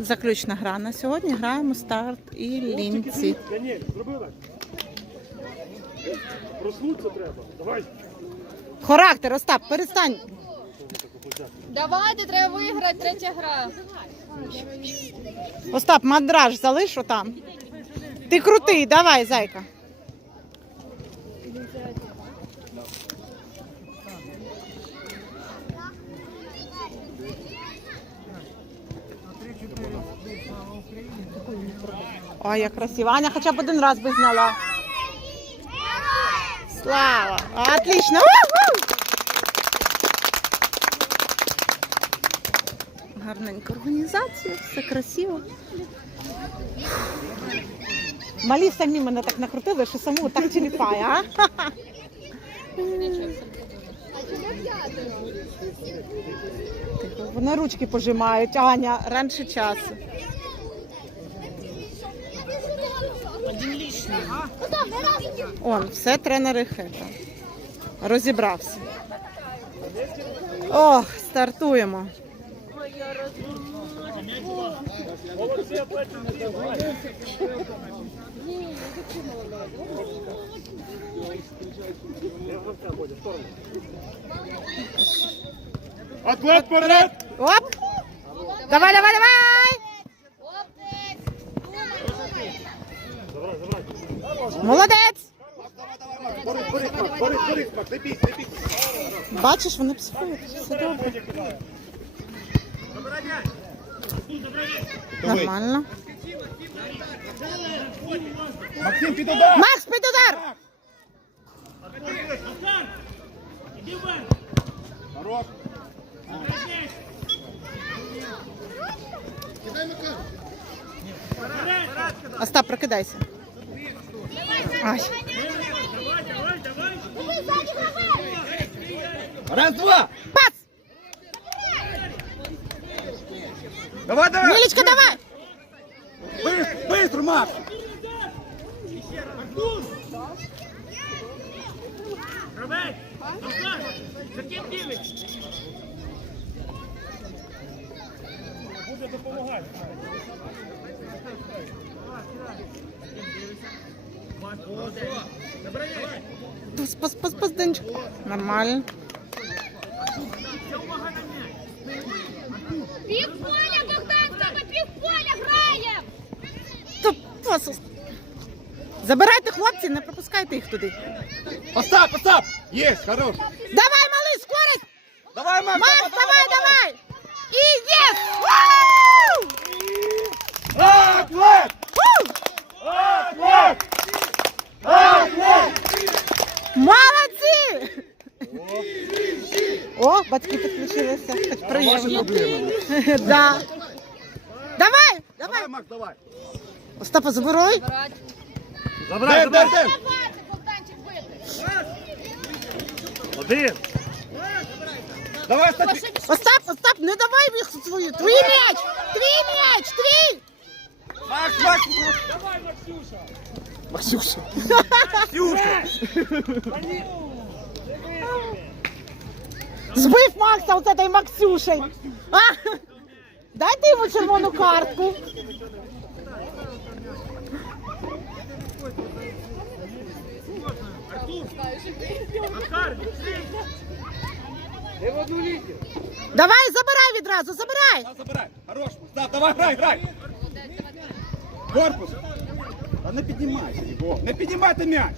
Заключна гра на сьогодні. Граємо старт і лінці. Проснуться треба. Давай. Характер, Остап, перестань. Давайте, треба виграти, третя гра. Остап, мандраж залиш там. Ти крутий, давай, зайка. Ой, як красиво. Аня хоча б один раз би зняла. Слава! Отлично! Гарненька організація, все красиво. Малі самі мене так накрутили, що саму так тіліпає, а? Вони ручки пожимають, Аня, раніше часу. Он, все тренери хета. Розібрався. Ох, стартуємо. Атлет вперед! Оп! Давай, давай, давай! Молодець! Бачиш, вони психують. Все добре. Нормально. Максим, під удар! Макс, під удар! Хорош. Остап, прокидайся. Ай. Раз, два! Пас! Давай, давай! Мілечка, давай! Быстро, быстро, Макс! Буде допомагати. Пас, пас, пас, Денчик. Нормально. Півполя, Богдан, тобі півполя грає! Та пас. Забирайте хлопців, не пропускайте їх туди. Остап, Остап! Есть, хорош! Давай, малий, скорость! Давай, Макс! Макс, давай, давай! І єс! Вау! Атлет! Вау! Атлет! Атлет! Молодці! О, батьки підключилися. Хоч приємно. Да. Давай, давай. Давай, Макс, давай! Остапа, забирай. Брать. Забирай, забирай! Давайте, Богданчик, бити. Один! Давай, Остапчик! Остап, Остап, не давай їх свою. Твій м'яч! Твій м'яч! Твій! Макс, Макс! Давай, Максюша! Максюша! Максюша! Збив Макса оце той Максюшей. Дайте йому червону картку. Давай, забирай відразу, забирай. Забирай! Хорош! Да, давай, грай, грай! Корпус! Та не піднімайся його! Не піднімайте м'яч!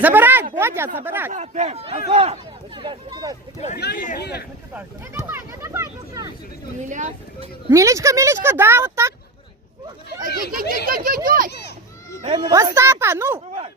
Забирай, Бодя, забирай. Назад! Назад! Мілечка, Мілечка, да, от так. Ой-ой-ой-ой-ой-ой! Дай, не давай! Остапа, ну. Давай!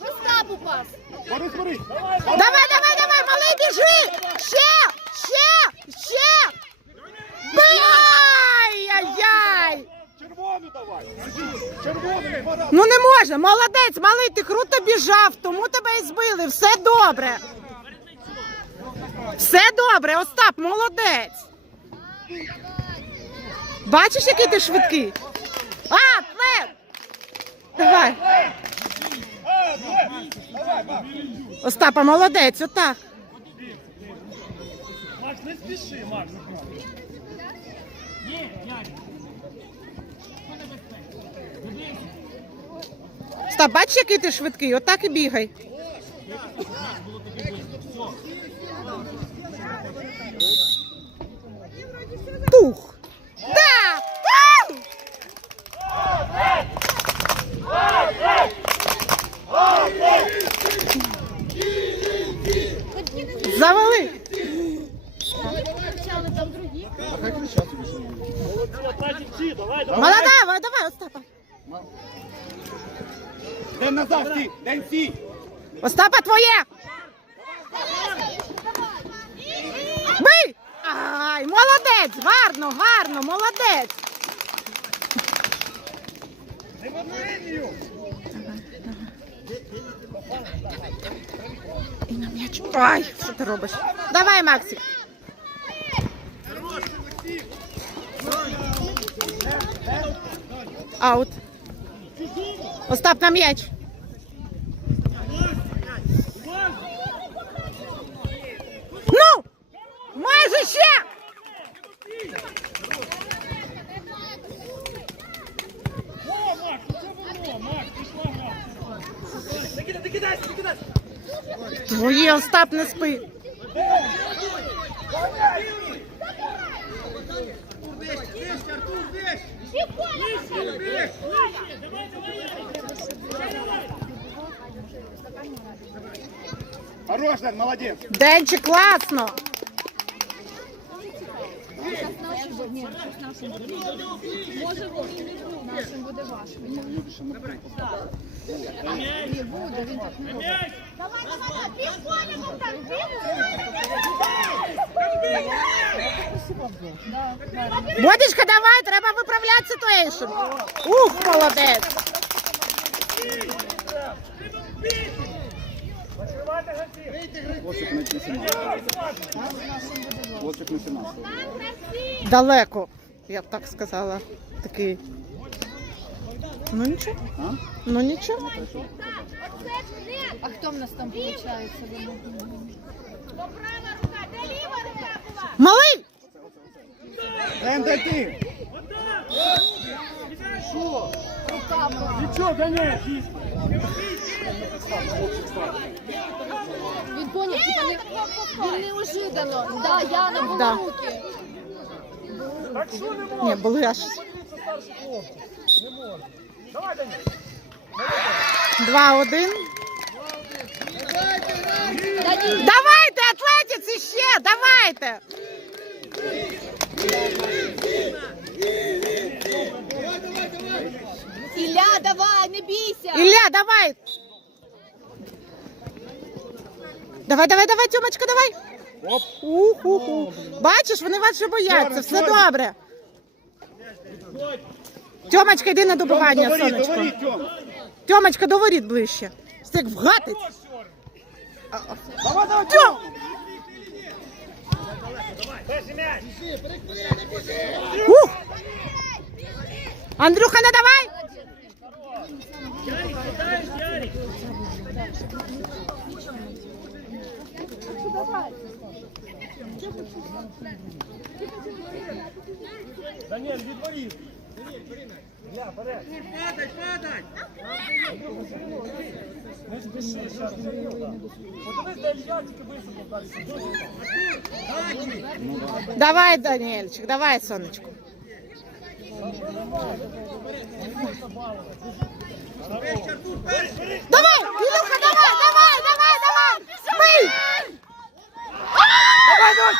Остапу пас! Борис, Борис! Давай, давай, давай, малий, біжи. Ще, ще, ще. Ай-яй-яй. Червону давай! Червону! Ну не можна, молодець, малий, ти круто біжав, тому тебе і збили. Все добре. Все добре, Остап, молодець. Бачиш, який ти швидкий? А, Атлет! Давай. Макс! Остапа, молодець, отак. не спіши, Макс. Ні, Остап, бачиш, який ти швидкий? Отак і бігай. Тух! Да! Завали! Молода, давай, Остапа. День назад, стій! День стій! Остапа твоє! Бий! Ай, молодець! Гарно, гарно, молодець! І на м'яч. Ай, що ти робиш? Давай, Максик. Аут. Остап на м'яч. Ну! Майже ще! О, Макс, ну це було, Макс, пішла гра. Не кидай, не кидай, не кидай. Твоє Остап не спи. Хорош, Ден, молодець! Денчик, класно! Давай, давай, півполя, Богдан, Бодічка, давай, треба виправляти ситуацію. Ух, молодець! Закривайте гравців. Хлопчик на 17. Хлопчик на 17. Далеко, я б так сказала. Такий. Ну нічого. А? Ну нічого. А хто в нас там виходить? То права рука, де ліва рука була? Малий! Ден, де ти? Нічого, Даня, дійсно. Він поняв, типа не, він неожиданно. Да, Яна була Да. руки. Так що не можна? Ні, були аж Це старший хлопчик. Не можна. Давай, Даня. 2-1. Давайте, атлетиці ще, давайте! Ілля, давай, не бійся. Ілля, давай! Давай, давай, давай, Тьомочка, давай! Оп! Уху. Бачиш, вони вас вже бояться, все Чорний, добре. Тьомочка, йди на добивання, Говори, сонечко. говори, Тьом! Тьомочка, доворіт ближче. Як вгатить. Давай, давай, Тьом! Перший м'яч. Ух! Андрюха, не давай! Ярик, кидаєш, Ярик. Даніель. Ля, вперед. Падай, падай! Не спіши, зараз. Подивись, де Ілья тільки висунув далі. Давай, Даніельчик, давай, сонечко. Давай, Ілюха, давай, давай, давай, давай! Бий! Давай, давай!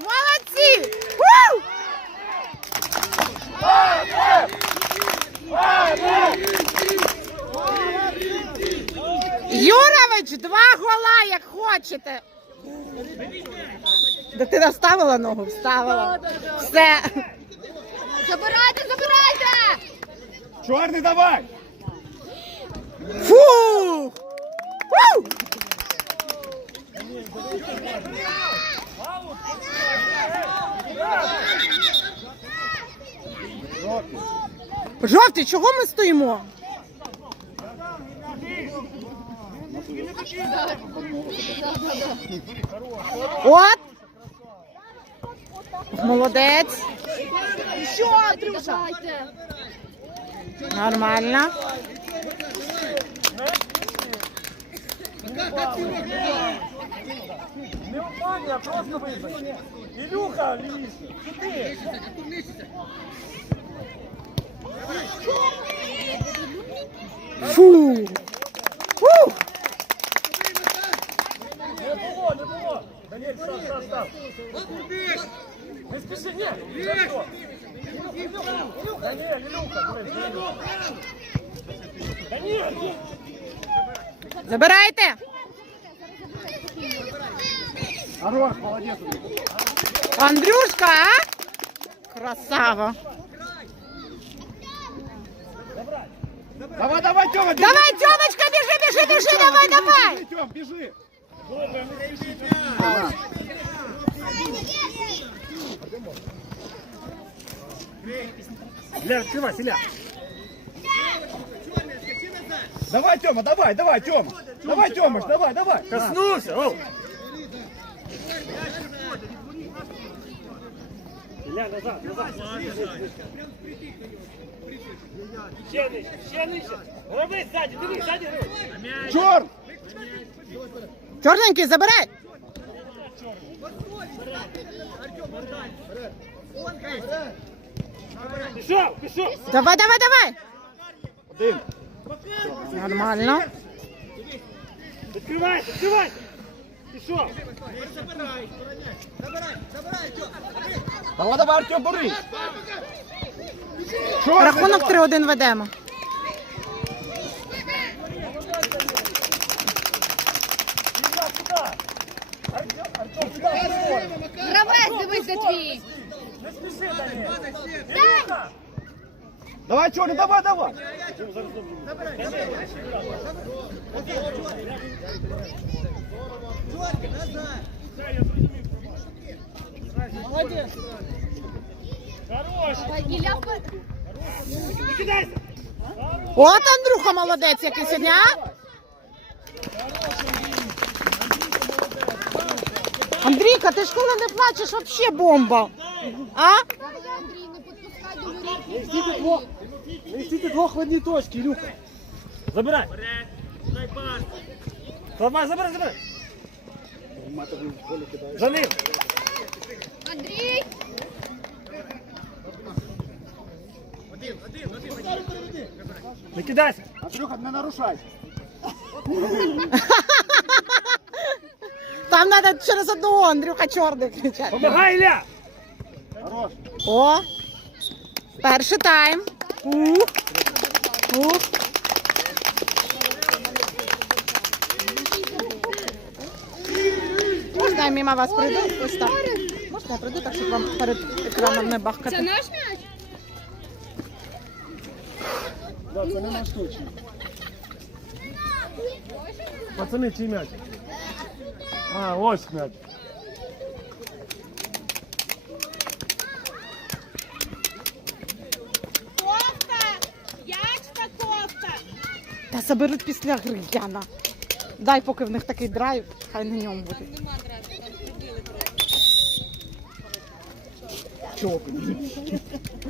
Молодці! Як хочете. Дитина вставила ногу, вставила. Все. Забирайте, забирайте! Чорний, давай! Фу! Фу! Жовтий. Чого ми стоїмо? От. Молодець. Що, Андрюша? Нормально. Не впані, а просто вибач. Ілюха, лівіше. Сюди. Фу. Фу. Не було, не було. Даніель, став, став, став. Не спіши, ні. Це хто? Даніель, Ілюха, дивись, Даніель. Даніель. Забирайте. Хорош, молодець. Андрюшка, а? Красава. Давай, давай, Тьома, біжи. Давай, Тёмочка, бежи, бежи, бежи, давай, давай. Біжи, Тьом, біжи. Ля, відкривай, Ілля. Давай, Тьома, давай, давай, Тьома. Давай, Тьомаш, давай, давай. Коснувся, о. Ілля, назад, назад. Ще нижче, ще нижче. Роби ззаді, дивись, ззаді роби. Чорт! Черненький, забирай. Пішов, пішов. Давай, давай, давай. Один. Нормально. Відкривайте, відкривайте. Пішов. Давай, давай, Артем, бери. Рахунок давай. 3-1 ведемо. Ілля, сюди. Артем, Артем, сюди. Гравець, дивись за твій. Не спіши, Даніель. Давай, Чорт, давай, давай. Хорош. Вперед. Не кидайся. От Андрюха молодець який сьогодні, а? Андрійка, ти ж коли не плачеш, вообще бомба. А? Давай, Андрій, не підпускай до воріт. Двох. Несите двох в одній точці, Ілюха. Забирай. Дай. Забирай, забирай, забирай. За ним. Андрій! Не кидайся. Андрюха, не нарушай. Там треба через одного Андрюха чорний кричати. Помагай, Ілля. Хорош. О! Перший тайм. Ух. Ух. Можна я мимо вас пройду? Ось так. Можна я пройду, так щоб вам перед екраном не бахкати? наш м'яч? Да, це не наш точно. Пацани, чий м'яч? А, ось м'яч. Кофта! Ячка кофта! Та заберуть після гри, Яна. Дай, поки в них такий драйв, хай на ньому буде. Чого?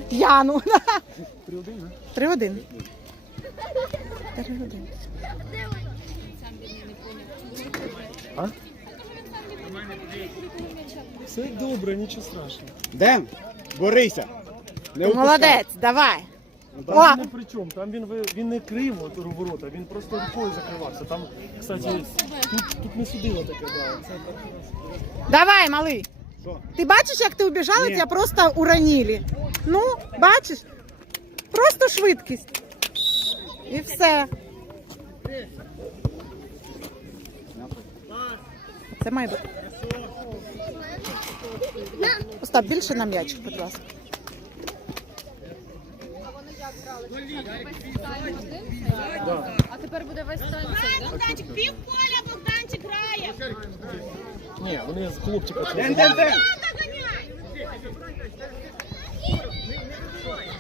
Яну. Три один. Три один. А? Все добре, нічого страшного. Ден, борися. Не. Молодець, давай. Там О! він не при чому, там він, ви- він не криво до ворота, він просто рукою закривався. Там, кстати, тут, тут не судило таке, да. Це так. Давай, малий. Що? Ти бачиш, як ти убіжала, Ні. тебе просто уронили. Ну, бачиш? Просто швидкість. І все. Це має бути. Остап, більше на м'ячик, будь ласка. А тепер буде весь? Богданчик, пів поля, Богданчик грає. Ні, вони з хлопчика. Ден, Ден, Ден.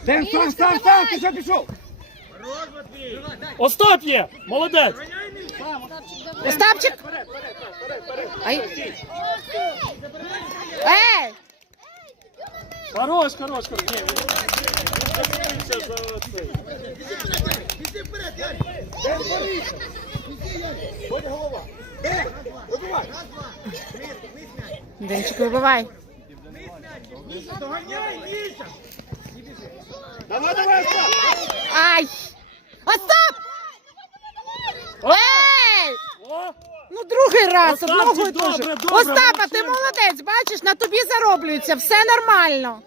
Ден, сам, сам, сам, ти що пішов? Остап є! Молодець! Остапчик! Ай. Ей! Хорош, хорош, хорош. Ні, він зачепився за цей. Бодя голова. Бе, вибивай. Денчик, вибивай. Доганяй, Міша. Давай, давай, Остап. Ай! Остап! Ей! Ну, другий раз, Остапчик, одного і добре, ж. добре, Остапа, ти молодчинка. молодець, бачиш, на тобі зароблюється, все нормально.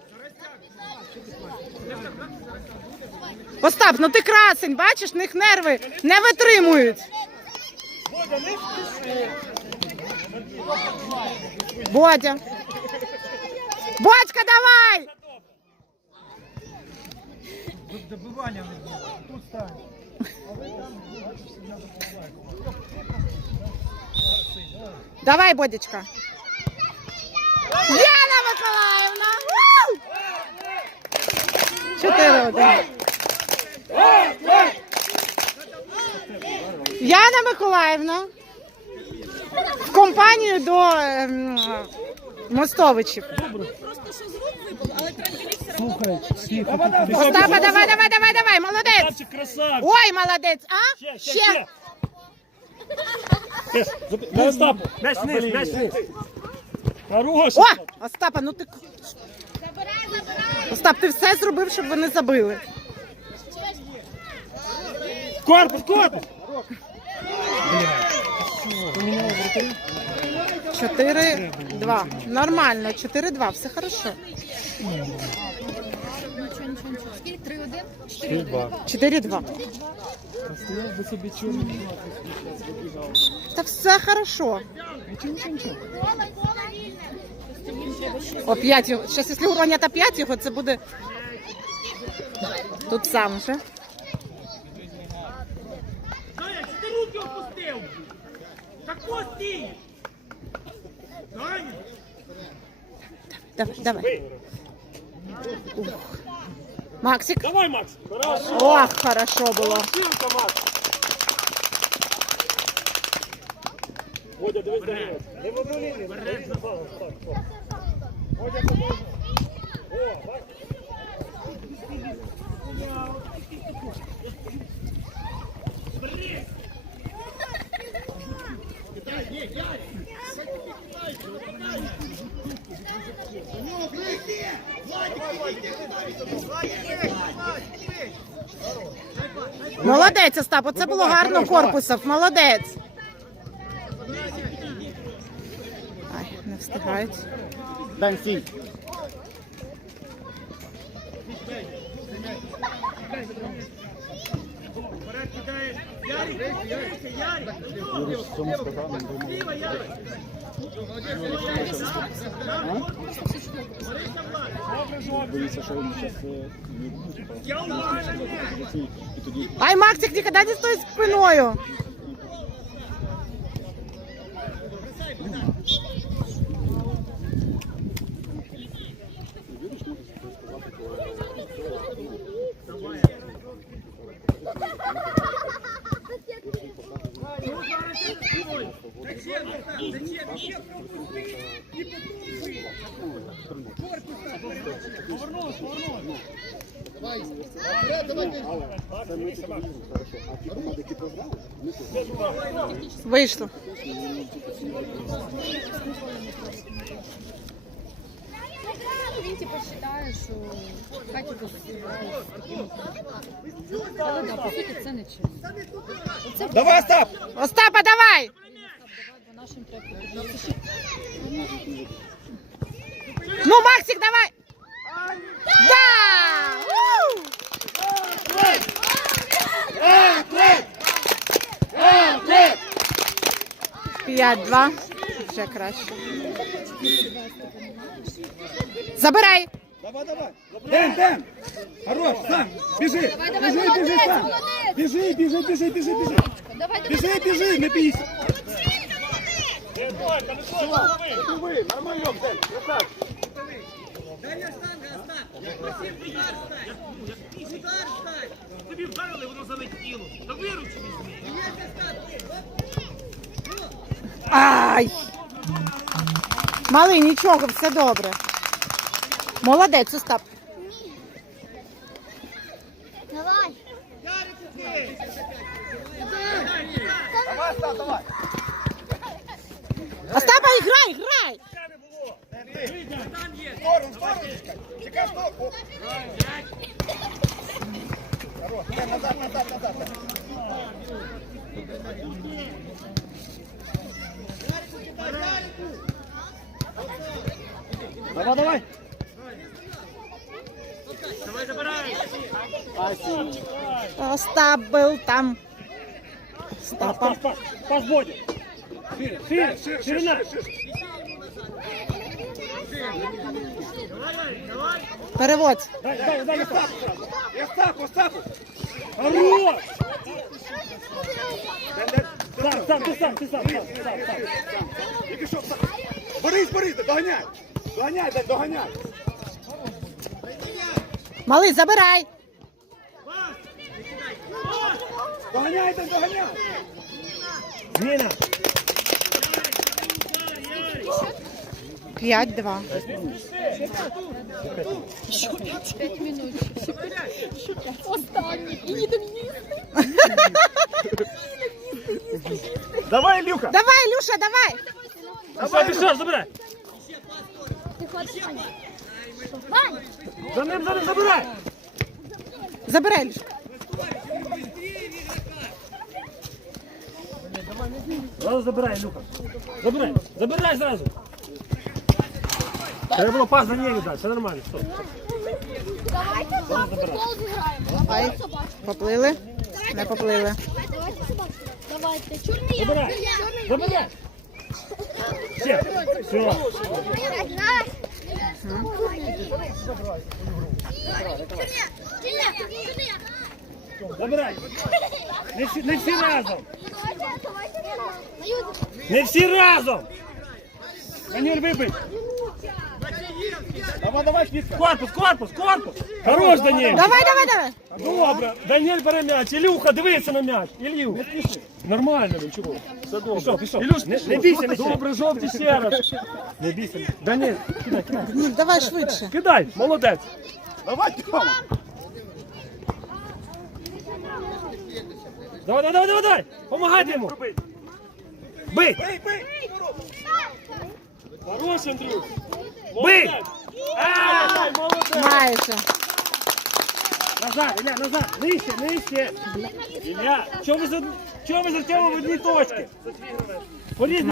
Остап, ну ти красень, бачиш, в них нерви не витримують. Бодя, не спіши. Бодя. Бодька, давай! Добивання не було. Тут стань. Давай, Бодечка. Яна Миколаївна! Чотири один. Яна Миколаївна. В компанію до Мостовичів. Слухай, тихо, Давай, давай, тихо. Остапа, давай, давай, давай, давай, молодець. Красавчик. Ой, молодець, а? Ще, ще, ще. Остапу. Вниз, м'яч вниз. Хорош. О, Остапа, ну ти. Остап, ти все зробив, щоб вони забили. Корпус, корпус. 4-2. Нормально, 4-2, все хорошо. Скільки? 3-1? 4-2. Стояв би собі. Та все хорошо. О, 5 його. Зараз, якщо уронять опять його, це буде тут сам же. Чи ти руки опустив? Так ось стій! Саня! Давай, давай. Ух. Максик. Давай, Макс. Хорошо. Ох, хорошо було. Силка, Макс. Водя, дивись, дивись. Не в одну лінію. Дивись на фал. Так, так. Водя, подивись. О, бачиш? Молодець, Остап, оце було гарно корпусов. Молодець. Ай, не встигають. Дань, стій. Вперед кидаєш! Ярик, дивися, Ярик! Зліва, Ярик! Ай, Максик, никогда не стой спиною. Вийшло. Він типу вважає, що хай типу Але да, по суті це не чесно. Оце Давай, Остап. Остапа, давай! Ну, Максик, давай! Да! У! П'ять-два. Ще краще. Забирай! Давай, давай. Дэн, Дэн. Хорош, сам. Бежи. Бежи, бежи, сам. молодець. Бежи, бежи, бежи, бежи, бежи. Давай, нормально, Дэн. Красавчик. Тобі вдарили, воно залетіло. Та виручи візьми. Ай! Малий, нічого, все добре. Молодець, Остап. Давай. Давай, Остап, давай. Остапа, грай, грай! В сторону, в сторону. Чекай, сторону. О. Хорош, назад, назад, назад. Давай, давай. Давай забирай. Остап був там. Остапа. Пас, пас, пас Бодя. Шире, шире, Шир, шир, ширина. Переводь. Дай, дай, дай, Остап. Остапу, Остапу. Хорош! Сам, сам, ти сам, ти сам, сам, сам, сам. Тільки що. Малий, забирай. Доганяй, дай. Зміна. 5-2. Давай, Люка. Давай, Люша, давай. Пішов, пішов, забирай. За ним, за ним, забирай. Забирай, Люша. Зразу забирай, Люка. Забирай, забирай зразу. Треба було пас за нею дати, все нормально, стоп. Давайте за футбол зіграємо. Ай. Поплили? Не поплили. Давайте собаку. Давайте. Чорний я. Забирай. Забирай. Все, все. Забирай. Не всі, не всі разом. Не всі разом. Даніель, вибий. Давай, давай, Квітка. Корпус, корпус, корпус. Хорош, Даніель. Давай, давай, давай. Добре. Даніель бере м'яч. Ілюха, дивися на м'яч. Ілью. Нормально він, чого? Все добре. Пішов, пішов. Ілюш, не, не бійся, не Добре, жовті ще раз. Не бійся. Даніель, кидай, кидай. Ну, давай швидше. Кидай, молодець. Давай, Тьома. Давай, давай, давай, давай, давай. Помагайте йому. Бий. Бей, бей. Хорош, Андрюх. Бий. Майже. Назад, Ілля, назад. Нижче, нижче. Ілля, чого ви за, чого ви за цього в одній точці? Порізь